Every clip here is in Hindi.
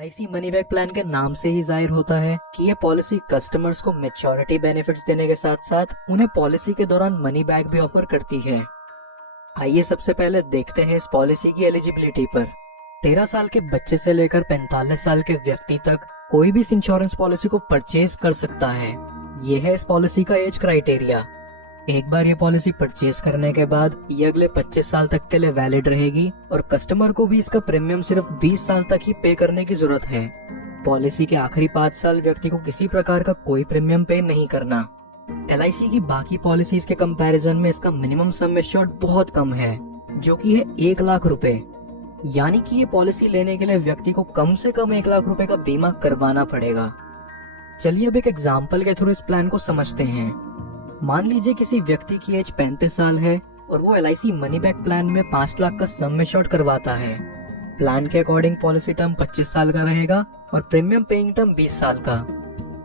LIC मनी बैक प्लान के नाम से ही जाहिर होता है कि ये पॉलिसी कस्टमर्स को मैच्योरिटी बेनिफिट्स देने के साथ साथ उन्हें पॉलिसी के दौरान मनी बैक भी ऑफर करती है। आइए सबसे पहले देखते हैं इस पॉलिसी की एलिजिबिलिटी पर। 13 साल के बच्चे से लेकर 45 साल के व्यक्ति तक कोई भी इस इंश्योरेंस पॉलिसी को परचेज कर सकता है। ये है इस पॉलिसी का एज क्राइटेरिया। एक बार ये पॉलिसी परचेज करने के बाद ये अगले 25 साल तक के लिए वैलिड रहेगी और कस्टमर को भी इसका प्रीमियम सिर्फ 20 साल तक ही पे करने की जरूरत है। पॉलिसी के आखिरी 5 साल व्यक्ति को किसी प्रकार का कोई प्रीमियम पे नहीं करना। LIC की बाकी पॉलिसीज के कंपैरिजन में इसका मिनिमम सम एश्योर्ड बहुत कम है, जो कि है 1 लाख रुपए। यानी कि ये पॉलिसी लेने के लिए व्यक्ति को कम से कम 1 लाख रुपए का बीमा करवाना पड़ेगा। चलिए अब एक एग्जाम्पल के थ्रू इस प्लान को समझते हैं। मान लीजिए किसी व्यक्ति की एज 35 साल है और वो LIC मनी बैक प्लान में 5 लाख का सम एश्योर्ड करवाता है। प्लान के अकॉर्डिंग पॉलिसी टर्म 25 साल का रहेगा और प्रीमियम पेइंग टर्म 20 साल का।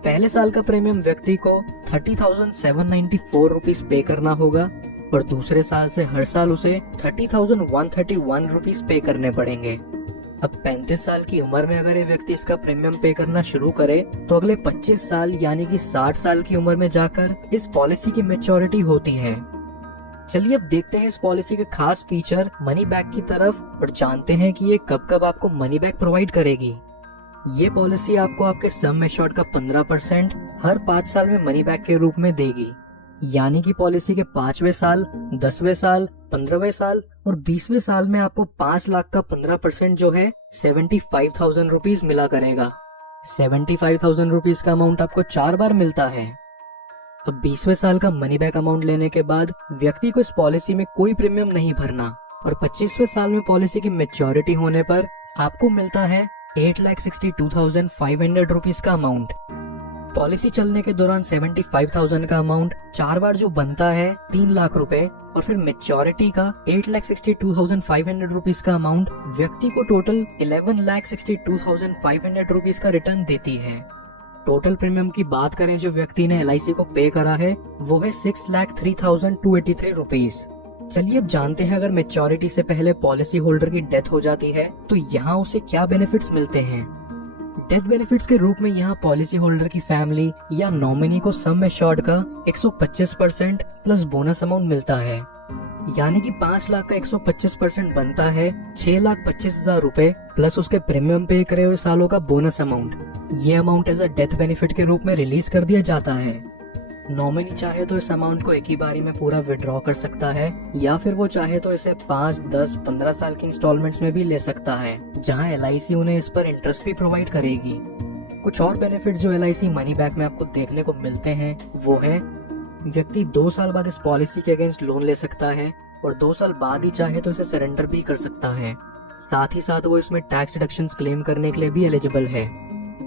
पहले साल का प्रीमियम व्यक्ति को 30,794 रुपीज पे करना होगा और दूसरे साल से हर साल उसे 30,131 रुपीज पे करने पड़ेंगे। अब 35 साल की उम्र में अगर ये व्यक्ति इसका प्रीमियम पे करना शुरू करे तो अगले 25 साल यानी कि 60 साल की उम्र में जाकर इस पॉलिसी की मैच्योरिटी होती है। चलिए अब देखते हैं इस पॉलिसी के खास फीचर मनी बैक की तरफ और जानते हैं कि ये कब कब आपको मनी बैक प्रोवाइड करेगी। ये पॉलिसी आपको आपके सम एश्योर्ड का 15% हर 5 साल में मनी बैक के रूप में देगी। यानी कि पॉलिसी के 5वें साल, 10वें साल, 15वें साल और 20वें साल में आपको 5 लाख का 15% जो है 75,000 रुपीज मिला करेगा। 75,000 रुपीज का अमाउंट आपको 4 बार मिलता है। अब 20वें साल का मनी बैक अमाउंट लेने के बाद व्यक्ति को इस पॉलिसी में कोई प्रीमियम नहीं भरना और 25वें साल में पॉलिसी की मैच्योरिटी होने पर आपको मिलता है 8,62,500 रुपीज का अमाउंट। पॉलिसी चलने के दौरान 75,000 का अमाउंट 4 बार जो बनता है 3 लाख रुपए और फिर मैच्योरिटी का 8,62,500 रुपीज का अमाउंट व्यक्ति को टोटल 11,62,500 रुपीज का रिटर्न देती है। टोटल प्रीमियम की बात करें जो व्यक्ति ने LIC को पे करा है वो है 6,03,283 रुपीज। चलिए अब जानते हैं अगर मैच्योरिटी से पहले पॉलिसी होल्डर की डेथ हो जाती है तो यहाँ उसे क्या बेनिफिट्स मिलते हैं। डेथ बेनिफिट्स के रूप में यहाँ पॉलिसी होल्डर की फैमिली या नॉमिनी को सम एश्योर्ड का 125% प्लस बोनस अमाउंट मिलता है। यानी कि 5 लाख का 125% बनता है 6,25,000 रुपए प्लस उसके प्रीमियम पे करे हुए सालों का बोनस अमाउंट। ये amount as a death benefit के रूप में रिलीज कर दिया जाता है। नॉमिनी चाहे तो इस अमाउंट को एक ही बारी में पूरा विड्रॉ कर सकता है या फिर वो चाहे तो इसे 5, 10, 15 साल की इंस्टॉलमेंट्स में भी ले सकता है, जहां LIC उन्हें इस पर इंटरेस्ट भी प्रोवाइड करेगी। कुछ और बेनिफिट जो LIC मनी बैक में आपको देखने को मिलते हैं वो है व्यक्ति 2 साल बाद इस पॉलिसी के अगेंस्ट लोन ले सकता है और 2 साल बाद ही चाहे तो इसे सरेंडर भी कर सकता है। साथ ही साथ वो इसमें टैक्स डिडक्शंस क्लेम करने के लिए भी एलिजिबल है।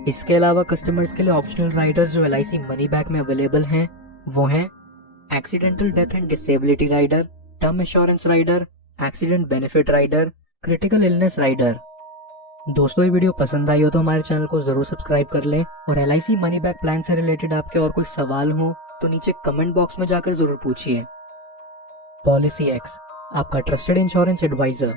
इसके अलावा कस्टमर्स के लिए ऑप्शनल राइडर्स जो LIC मनी बैक में अवेलेबल हैं वो हैं accidental death and disability rider, term insurance rider, accident benefit rider, critical illness rider. दोस्तों ये वीडियो पसंद आई हो तो हमारे चैनल को जरूर सब्सक्राइब कर लें और LIC मनी बैक प्लान से रिलेटेड आपके और कोई सवाल हो तो नीचे कमेंट बॉक्स में जाकर जरूर पूछिए। पॉलिसी एक्स, आपका ट्रस्टेड इंश्योरेंस एडवाइजर।